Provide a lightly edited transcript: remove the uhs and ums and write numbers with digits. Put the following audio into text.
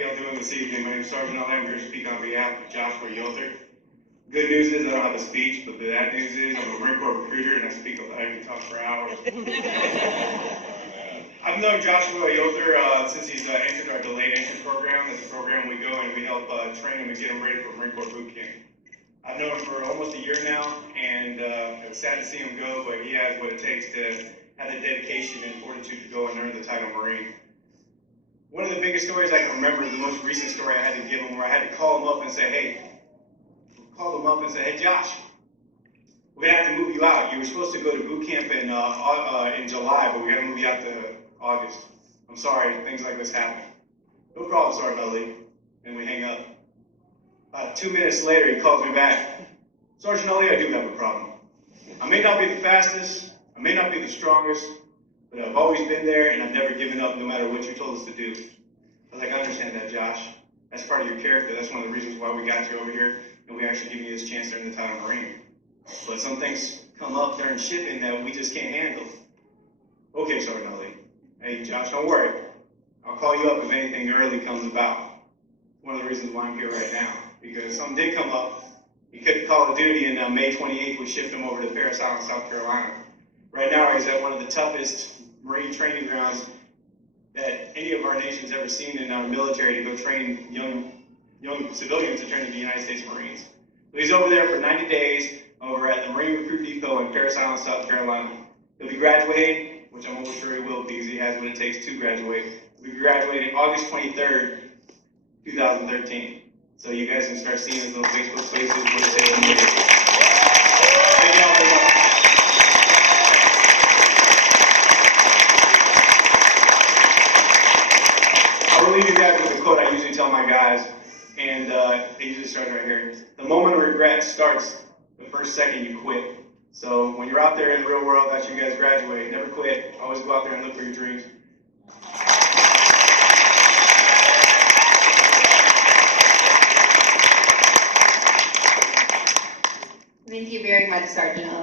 y'all doing this evening? My name is Sergeant Ali. I'm here to speak on behalf of Joshua Yother. Good news is I don't have a speech, but the bad news is I'm a Marine Corps recruiter and I can talk for hours. I've known Joshua Yother since he's entered our delayed entry program. That's a program we go and we help train him and get him ready for Marine Corps boot camp. I've known him for almost a year now, and it's sad to see him go, but he has what it takes to have the dedication and fortitude to go and earn the title Marine. One of the biggest stories I can remember is the most recent story I had to give him, where I had to call him up and say, hey, Josh, we're gonna have to move you out. You were supposed to go to boot camp in July, but we're gonna move you out to August. I'm sorry, things like this happen. No problem, Sergeant Ali. And we hang up. 2 minutes later, he calls me back. Sergeant Ali, I do have a problem. I may not be the fastest, I may not be the strongest, but I've always been there and I've never given up no matter what you told us to do. I was like, I understand that, Josh. That's part of your character. That's one of the reasons why we got you over here and we actually give you this chance to earn the title Marine. But some things come up during shipping that we just can't handle. Okay, Sergeant Ali. Hey, Josh, don't worry. I'll call you up if anything early comes about. One of the reasons why I'm here right now, because something did come up. He couldn't call a duty, and May 28th, we shipped him over to Parris Island, South Carolina. Right now, he's at one of the toughest Marine training grounds that any of our nation's ever seen in our military to go train young civilians to turn into the United States Marines. So he's over there for 90 days over at the Marine Recruit Depot in Parris Island, South Carolina. He'll be graduating, which I'm almost sure he will because he has what it takes to graduate. He'll be graduating August 23rd, 2013. So you guys can start seeing his little Facebook spaces. Thank y'all very much. I will leave you guys with a quote I usually tell my guys, and it usually starts right here. The moment of regret starts the first second you quit. So when you're out there in the real world after you guys graduate, never quit. Always go out there and look for your dreams. Thank you very much, Sergeant Ali.